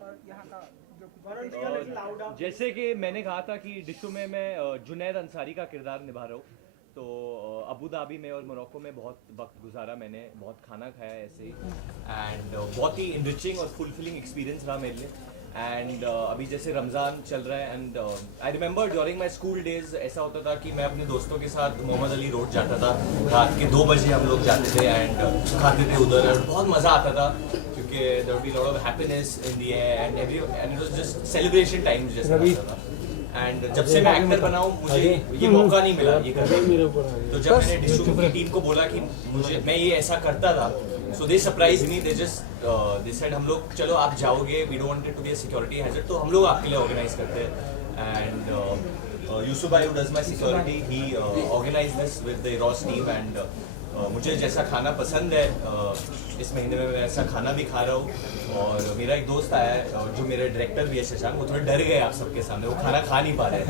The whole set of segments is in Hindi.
यहाँ का जो जैसे कि मैंने कहा था कि डिशो में मैं जुनैद अंसारी का किरदार निभा रहा हूँ। तो अबू धाबी में और मोरक्को में बहुत वक्त गुजारा मैंने, बहुत खाना खाया ऐसे ही, एंड बहुत ही इनरिचिंग और फुलफिलिंग एक्सपीरियंस रहा मेरे लिए। एंड अभी जैसे रमज़ान चल रहा है, and I remember during my school days ऐसा होता था कि मैं अपने दोस्तों के साथ मोहम्मद अली रोड जाता था, रात के 2 बजे हम लोग जाते थे एंड खाते थे उधर, और बहुत मज़ा आता था क्योंकि there would be lot of happiness in the air and it was just celebration time जैसा लगता था। एंड जब से मैं एक्टर बना हूँ मुझे ये मौका नहीं मिला ये करने का। तो जब मैंने डिशो की टीम को बोला कि मुझे मैं ये ऐसा करता था, so they surprise me, they just they said हम लोग चलो आप जाओगे, we don't want it to be a security hazard, तो हम लोग आपके लिए ऑर्गेनाइज करते हैं। एंड यूसुफ भाई who does my security, he organize this with the Ross team. And मुझे जैसा खाना पसंद है इस महीने में मैं ऐसा खाना भी खा रहा हूँ। और मेरा एक दोस्त आया है जो मेरे डायरेक्टर भी है शशांक, वो थोड़े डर गए आप सबके सामने, वो खाना खा नहीं पा रहे हैं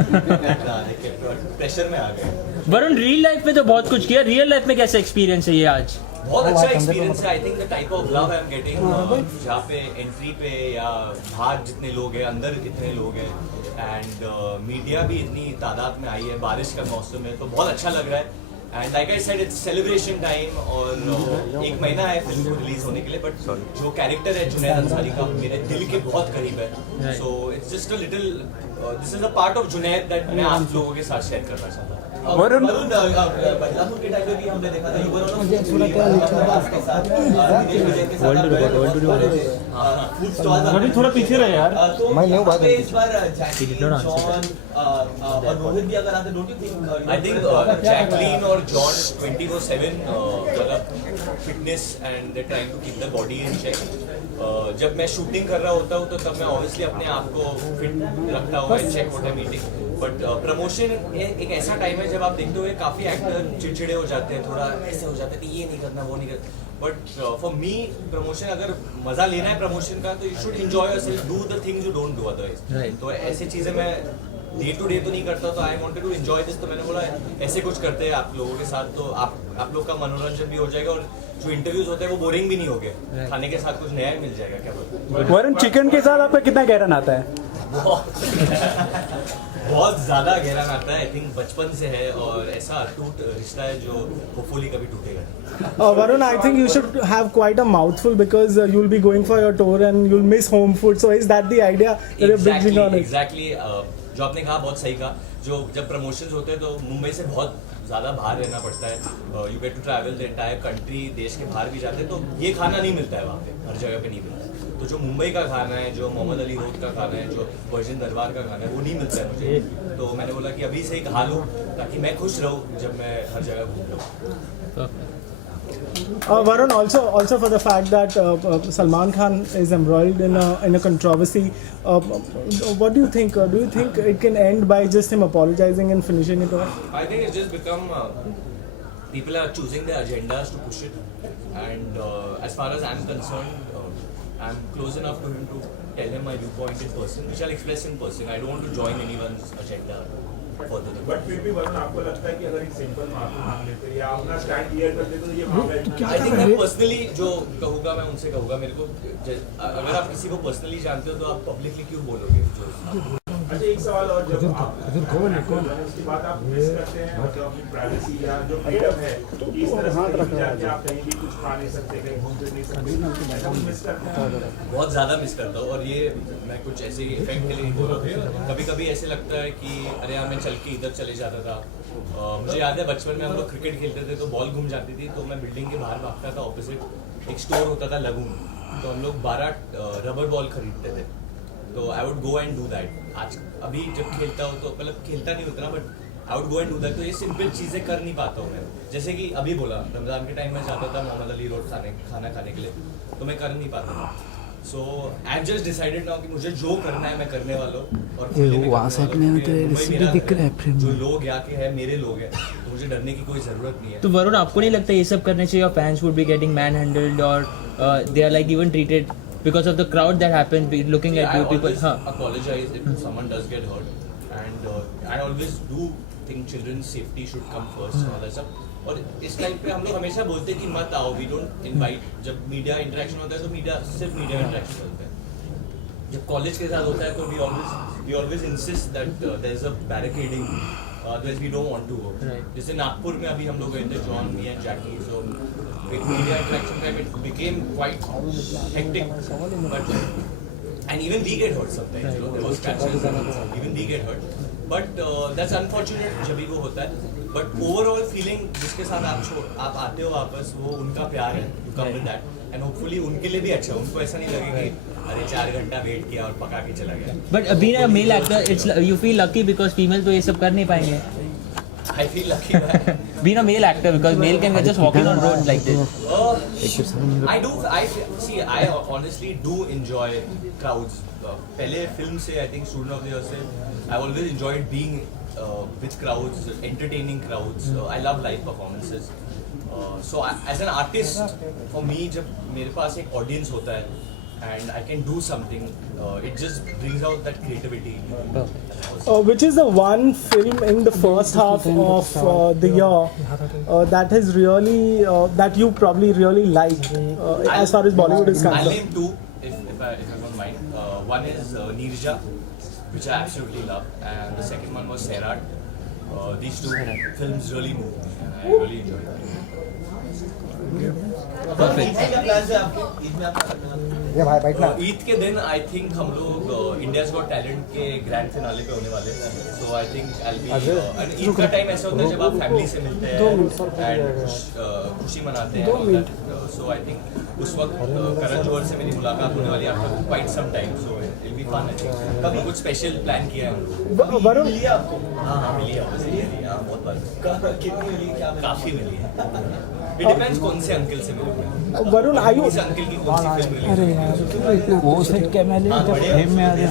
प्रेशर में आ गए। वरुण रियल लाइफ में तो बहुत कुछ किया, रियल लाइफ में कैसा एक्सपीरियंस है ये आज? बहुत अच्छा एक्सपीरियंस है। I think the type of love I am getting, जहाँ पे एंट्री पे या बाहर जितने लोग हैं, अंदर इतने लोग हैं, एंड मीडिया भी इतनी तादाद में आई है, बारिश का मौसम है, तो बहुत अच्छा लग रहा है। And like I said it's celebration time, और 1 महीना है फिल्म को रिलीज होने के लिए, बट जो कैरेक्टर है जुनैद अंसारी का मेरे दिल के बहुत करीब है। So it's just a little, this is a part of Junaid that मैं आप लोगों के साथ शेयर करना चाहता हूँ। वरुण बदलापुर के टाइम पे भी हमने देखा था, युवा के साथ वरुण थोड़ा पीछे रहे यार। मैं नहीं बात इस बार जैकलीन, जॉन और रोहित भी अगर आते, don't you think? I think Jacqueline और जॉन 24/7 मतलब fitness and they trying to keep the body in check. जब मैं शूटिंग कर रहा होता हूँ तो तब मैं ऑब्वियसली अपने आप को फिट रखता हूँ, चेक होता है मीटिंग। बट प्रमोशन एक ऐसा टाइम है जब आप देखते हुए काफ़ी एक्टर चिड़चिड़े हो जाते हैं, थोड़ा ऐसे हो जाता है कि ये नहीं करना वो नहीं करना। बट फॉर मी प्रमोशन, अगर मजा लेना है प्रमोशन का तो you should enjoy yourself, do the things you don't do otherwise. तो ऐसी चीज़ें मैं डे टू डे तो नहीं करता, तो I wanted to enjoy this, तो मैंने बोला ऐसे कुछ करते हैं आप लोगों के साथ, तो आप लोग का मनोरंजन भी हो जाएगा और जो इंटरव्यूज होते हैं वो बोरिंग भी नहीं होंगे, खाने के साथ कुछ नया मिल जाएगा। क्या बोलते? वरुण चिकन के साथ आपका कितना गहरा नाता है? बहुत ज्यादा गहरा नाता है, आई थिंक बचपन से है, और ऐसा अटूट रिश्ता है जो होपफुली कभी टूटेगा नहीं। Varun, I think you should have quite a mouthful because you'll be going for your tour and you'll miss home food. So is that the idea that you're bringing on it? Exactly. जो आपने कहा बहुत सही कहा। जो जब प्रमोशंस होते हैं तो मुंबई से बहुत ज़्यादा बाहर रहना पड़ता है, you get to travel the entire country, देश के बाहर भी जाते हैं, तो ये खाना नहीं मिलता है वहाँ पे, हर जगह पे नहीं मिलता है। तो जो मुंबई का खाना है, जो मोहम्मद अली रोड का खाना है, जो वर्जिन दरबार का खाना है, वो नहीं मिलता है मुझे। तो मैंने बोला कि अभी से ही खा लूँ ताकि मैं खुश रहूँ जब मैं हर जगह घूम लूँ। Varun, also for the fact that Salman Khan is embroiled in a controversy, what do you think? Do you think it can end by just him apologizing and finishing it off? I think it's just become people are choosing their agendas to push it, and as far as I'm concerned, I'm close enough to him to tell him my viewpoint in person, which I'll express in person. I don't want to join anyone's agenda further. But फिर भी वरुण आपको लगता है कि अगर एक सिंपल माफी मांग लेते या अपना स्टैंड क्लियर कर देते तो ये मामला? I think मैं पर्सनली जो कहूँगा मैं उनसे कहूँगा, मेरे को अगर आप किसी को पर्सनली जानते हो तो आप पब्लिकली क्यों बोलोगे जो? अच्छा एक सवाल और, जब आप उसकी बात आप मिस करते हैं, मतलब अपनी प्राइवेसी या जो फ्रीडम है इस तरह से जाके आप कहीं भी कुछ खा नहीं सकते, कहीं घूम फिर नहीं सकते, ऐसा कुछ मिस करते हैं? बहुत ज़्यादा मिस करता हूँ, और ये मैं कुछ ऐसे इफेक्ट के लिए नहीं बोल रहा हूँ। कभी कभी ऐसे लगता है कि अरे यार मैं चल के इधर चले जाता था। मुझे याद है बचपन में हम लोग क्रिकेट खेलते थे तो बॉल घूम जाती थी, तो मैं बिल्डिंग के बाहर भागता था, ऑपोजिट एक स्टोर होता था लगून, तो हम लोग 12 रबर बॉल खरीदते थे, तो I would go and do that. आज अभी जब खेलता हूँ तो मतलब खेलता नहीं उतना, but I would go and do that. तो ये सिंपल चीज़ें कर नहीं पाता हूँ मैं, जैसे कि अभी बोला रमज़ान के टाइम में जाता था मोहम्मद अली रोड खाना खाने के लिए, तो मैं कर नहीं पाता था। सो आई जस्ट डिसाइडेड नाउ कि मुझे जो करना है मैं करने वाला हूँ, और जो लोग आके है मेरे लोग हैं, तो मुझे डरने की कोई ज़रूरत नहीं है। तो वरुण आपको नहीं लगता ये सब करने से your fans would be getting manhandled और they are like even treated because of the crowd that happens looking at you people? I always apologize if someone does get hurt, and I always do think children's safety should come first and all that stuff. और इस टाइम पे हम लोग हमेशा बोलते हैं कि मत आओ, we don't invite। जब मीडिया इंटरेक्शन होता है तो सिर्फ मीडिया इंटरेक्शन होता है। जब कॉलेज के साथ होता है तो we always insist that there is a barricading, otherwise we don't want to go. Right. जैसे नागपुर में अभी हम लोग गए थे, John, me and Jackie, so with media interaction time it became quite hectic, but and even we get hurt sometimes. You know, there was scratches, even we get hurt. But that's unfortunate जब भी वो होता है. But overall feeling जिसके साथ आप आते हो वापस, वो उनका प्यार है. You come with that. And hopefully उनके लिए भी अच्छा, उनको ऐसा नहीं लगे कि अरे 4 घंटा वेट किया और पका के चला गया. But being a male actor, it's you feel lucky because female तो ये सब कर नहीं पाएंगे. I feel lucky that Being a male actor because male can be just walking on roads like this. I honestly do enjoy crowds. पहले film से I think Student of the Year से I always enjoyed being with crowds, entertaining crowds. I love live performances. So as an artist, for me जब मेरे पास एक audience होता है and I can do something, it just brings out that creativity. Which is the one film in the first half of the year that has really that you probably really like as far as Bollywood is I'll concerned? name two if I don't mind. One is Neerja, which I absolutely love, and the second one was Sairat. These two films really moved me, and I really enjoyed them. Eid के दिन आई थिंक हम लोग इंडियाज गॉट टैलेंट के ग्रैंड फिनाले पे होने वाले हैं. So I think I will be Eid का टाइम ऐसा होता है जब आप फैमिली से मिलते हैं एंड खुशी मनाते हैं. सो आई थिंक उस वक्त करण जौहर से मेरी मुलाकात होने वाली है after quite some time. So it will be fun. I think कभी कुछ स्पेशल प्लान किया है. वरुण, मिली है आपको? हाँ मिली है, मिली है. बहुत बार. कितनी मिली है? काफी मिली है. It depends कौन से अंकल से मिले. वरुण, are you इस अंकल की कौन सी फिल्म मिली? वो सेट क्या मैंने जब फेम में आ गया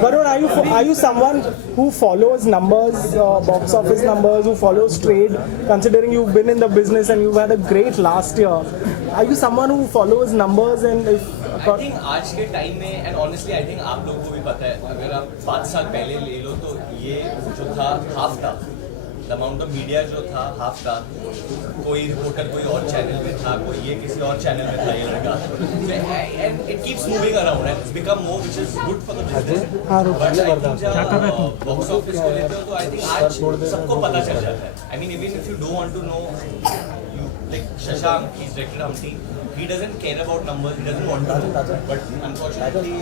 Varun, are you someone who follows numbers, box office numbers, who follows trade? Considering you've been in the business and you've had a great last year, are you someone who follows numbers and if? I think आज के टाइम में and honestly I think आप लोगों को भी पता है, अगर आप 5 साल पहले ले लो तो ये जो था हाफ था. The amount of media जो था हाफ था. कोई रिपोर्टर कोई और चैनल में था, कोई ये किसी और चैनल में था ये लड़का. And it keeps moving around and it's become more, which is good for the business. But I think जब box office को लेते हो तो I think आज सबको पता चल जाता है. I mean even if you don't want to know, you like Shashank, he's directed Humpty. He doesn't care about numbers. He doesn't want to know. But unfortunately,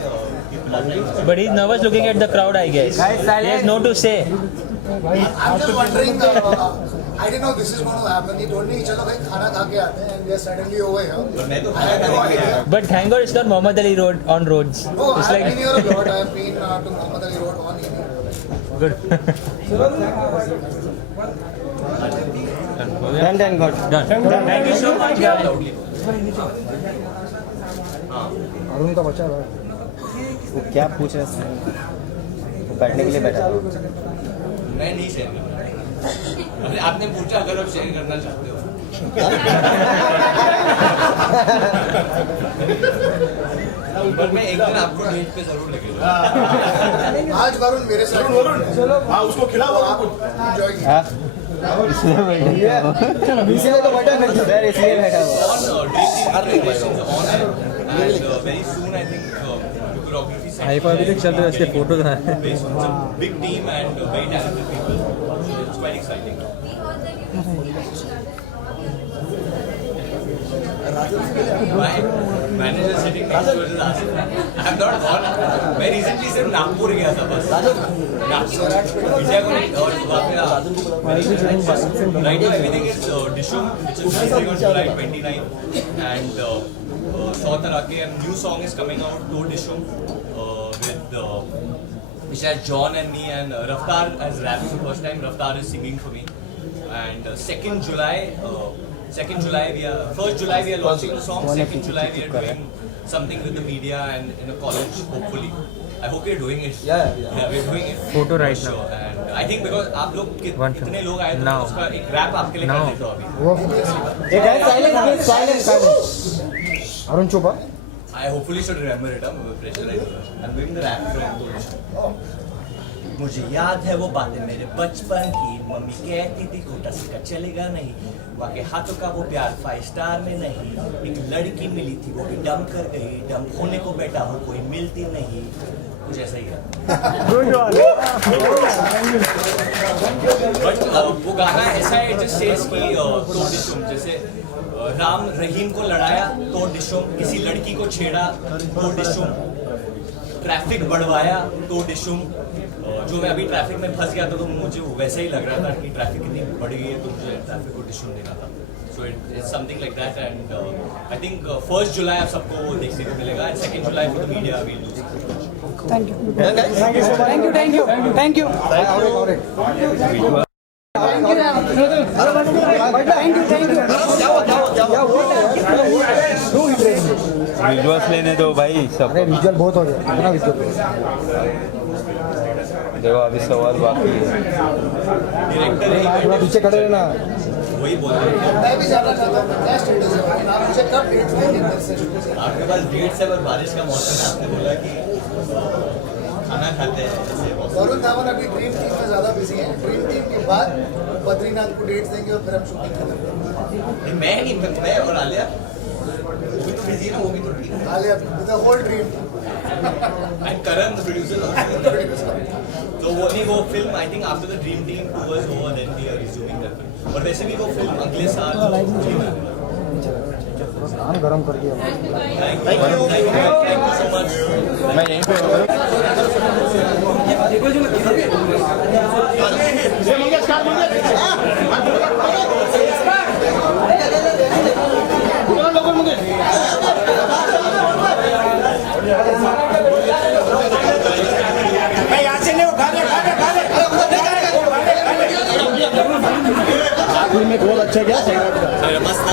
people are like. But he's nervous looking at the crowd, I guess. He has no to say. I'm just wondering, I didn't know this is going to happen. He told me, चलो भाई खाना खा के आते हैं, and we are suddenly over here. मैं तो I had no idea. But thank God it's not Muhammad Ali Road on roads. Oh, It's I've been like here a lot. I've been to Muhammad Ali Road on evening. good. Done, good. Done. Thank you so much, guys. Arun का बच्चा वो क्या पूछ रहे हैं? वो बैठने के लिए बैठा था. मैं नहीं शेयर करना. अरे आपने पूछा अगर आप शेयर करना चाहते हो. पर मैं एक दिन आपको डेट पे जरूर लेके जाऊंगा. आज वरुण मेरे साथ. चलो हाँ उसको खिलाओ आप enjoy कीजिए. हाँ इसलिए तो बैठा नहीं सर, इसलिए बैठा हुआ. Very soon I think choreography set. High अभी तक चल रहा है, इसके फोटो था. Very soon. It's a big team and very talented people. It's quite exciting. My manager sitting next to us is asking. I have not gone. मैं recently सिर्फ नागपुर गया था बस. नागपुर. विजय को और right now everything is Dishum, which is releasing on July 29th, and 100 तरह के and new song is coming out to Dishum with which has John and me and Raftar as rap for the first time. Raftar is singing for me, and 2nd July. 2nd July first July we are launching the song. 2nd July we are doing something with the media and in a college hopefully. I hope we are doing it. Yeah, we are doing it. Photo right now. And I think because आप लोग कितने लोग आए तो उसका एक रैप आपके लिए कर देता हूँ अभी. साइलेंस अरुण चुप. I hopefully should remember it. I'm pressurized. I'm doing the rap from मुझे याद है वो बातें मेरे बचपन की मम्मी कहती थी खोटा सिक्का चलेगा नहीं, माँ के हाथों का वो प्यार 5 स्टार में नहीं, एक लड़की मिली थी वो भी डंप कर गई, डंप होने को बेटा हो कोई मिलती नहीं, कुछ ऐसा ही है। Good one. बट वो गाना ऐसा है जिस सेज की तो डिशुम, जैसे राम रहीम को लड़ाया तो डिशुम, किसी लड़की को छेड़ा तो डिशुम, ट्रैफिक बढ़वाया तो डिशुम। जो मैं अभी ट्रैफिक में फंस गया था तो मुझे वैसे ही लग रहा था कि ट्रैफिक इतनी बढ़ गई है तो मुझे ट्रैफिक को डिशुम देना था। So it's something like that and I think 1 जुलाई आप सबको वो देखने को मिलेगा and 2 July for the media will do. Thank you. Thank you. Visuals लेने दो भाई सब। अरे विजुअल बहुत हो गया, कितना विजुअल? देखो अभी सवाल बाकी है। डायरेक्टर थोड़ा पीछे खड़े रहना। वही बोल रहे हैं। मैं भी जानना चाहता हूँ क्या स्टेटस है, आप मुझे कब डेट्स देंगे मेरे से? आपके पास डेट्स है पर बारिश का मौसम है, आपने बोला कि खाना खाते हैं जैसे वरुण धावन अभी ड्रीम टीम में ज्यादा बिजी हैं, ड्रीम टीम के बाद बद्रीनाथ को डेट्स देंगे और फिर हम शूटिंग खत्म करेंगे। मैं नहीं, मैं और आलिया वो भी तो बिजी ना, वो भी तो ठीक है। Alia the whole dream and Karan the producer तो वो नहीं, वो film I think after the dream team two was over then we are resuming that film. और वैसे भी वो फिल्म अगले साल काम गरम कर दिया। Thank you so much. मैं यहीं पे में बहुत अच्छा क्या मस्त